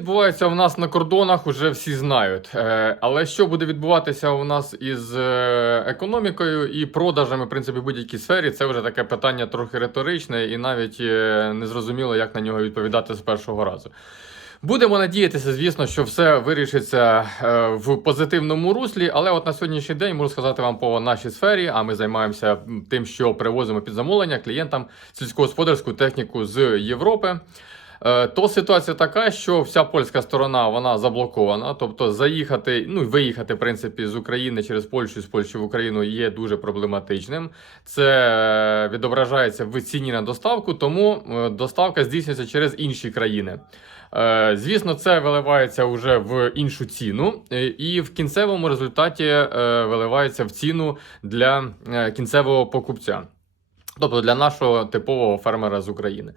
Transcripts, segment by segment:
Відбувається у нас на кордонах, уже всі знають. Е, Але що буде відбуватися у нас із е, економікою і продажами, в принципі, в будь-якій сфері, це вже таке питання трохи риторичне і навіть е, незрозуміло, як на нього відповідати з першого разу. Будемо надіятися, звісно, що все вирішиться в позитивному руслі, але от на сьогоднішній день можу сказати вам по нашій сфері, а ми займаємося тим, що привозимо під замовлення клієнтам сільськогосподарську техніку з Європи. Е, То ситуація така, що вся польська сторона вона заблокована. Тобто заїхати, ну виїхати, в принципі, з України через Польщу, з Польщі в Україну є дуже проблематичним. Це е, відображається в ціні на доставку, тому е, доставка здійснюється через інші країни. Звісно, це виливається вже в іншу ціну, і в кінцевому результаті виливається в ціну для кінцевого покупця. Тобто для нашого типового фермера з України.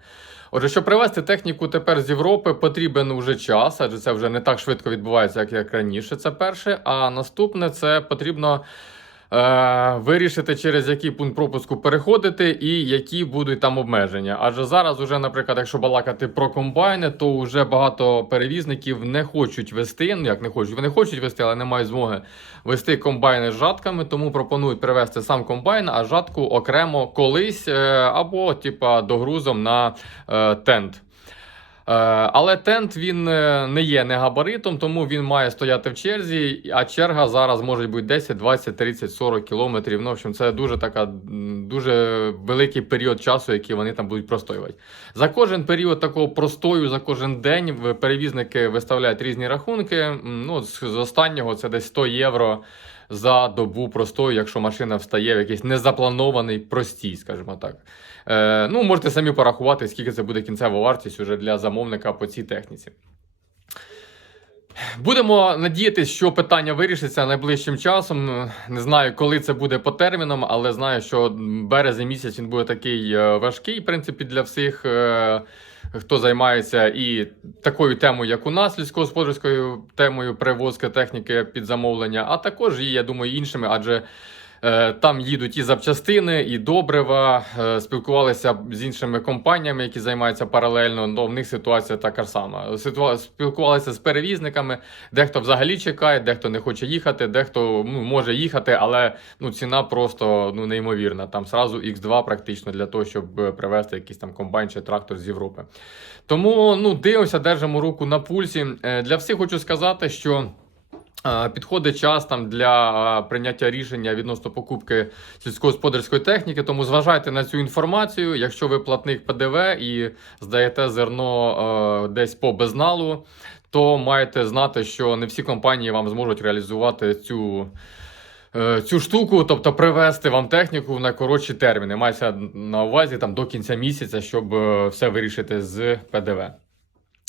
Отже, щоб привезти техніку тепер з Європи, потрібен уже час, адже це вже не так швидко відбувається, як, як раніше. Це перше. А наступне це потрібно вирішити, через який пункт пропуску переходити і які будуть там обмеження. Адже зараз, уже, наприклад, якщо балакати про комбайни, то вже багато перевізників не хочуть вести. Ну як не хочуть, вони хочуть вести, але не мають змоги вести комбайни з жатками, тому пропонують привезти сам комбайн, а жатку окремо колись е, або типа догрузом на е, тент. Е, Але тент він е, не є не габаритом, тому він має стояти в черзі, а черга зараз може бути 10, 20, 30, 40 кілометрів. Ну, в общем, це дуже така дуже великий період часу, який вони там будуть простоювати. За кожен період такого простою, за кожен день перевізники виставляють різні рахунки. Ну, з останнього це десь 100 євро за добу простою, якщо машина встає в якийсь незапланований простій, скажімо так. Е, ну, можете самі порахувати, скільки це буде кінцева вартість уже для замовника по цій техніці. Будемо надіятися, що питання вирішиться найближчим часом. Не знаю, коли це буде по термінам, але знаю, що березень місяць він буде такий е, важкий, в принципі, для всіх, е, хто займається і такою темою, як у нас, сільськогосподарською темою перевозки техніки під замовлення, а також і, я думаю, іншими, адже. Е, Там їдуть і запчастини, і добрива. Е, Спілкувалися з іншими компаніями, які займаються паралельно. Ну, в них ситуація така сама. Спілкувалися з перевізниками. Дехто взагалі чекає, дехто не хоче їхати, дехто ну, може їхати, але ну, ціна просто ну, неймовірна. Там сразу X2 практично для того, щоб е, привезти якийсь там комбайн чи трактор з Європи. Тому ну, дивимося, держимо руку на пульсі. Для всіх хочу сказати, що. Підходить час там для прийняття рішення відносно покупки сільськогосподарської техніки, тому зважайте на цю інформацію. Якщо ви платник ПДВ і здаєте зерно десь по безналу, то маєте знати, що не всі компанії вам зможуть реалізувати цю. е, Цю штуку, тобто привезти вам техніку в найкоротші терміни. Мається на увазі там до кінця місяця, щоб е, все вирішити з ПДВ.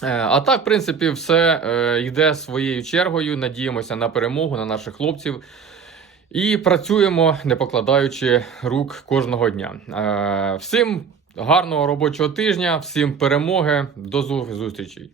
Е, А так, в принципі, все е, йде своєю чергою. Надіємося на перемогу, на наших хлопців. І працюємо, не покладаючи рук кожного дня. Е, Всім гарного робочого тижня, всім перемоги, до зу- зустрічей.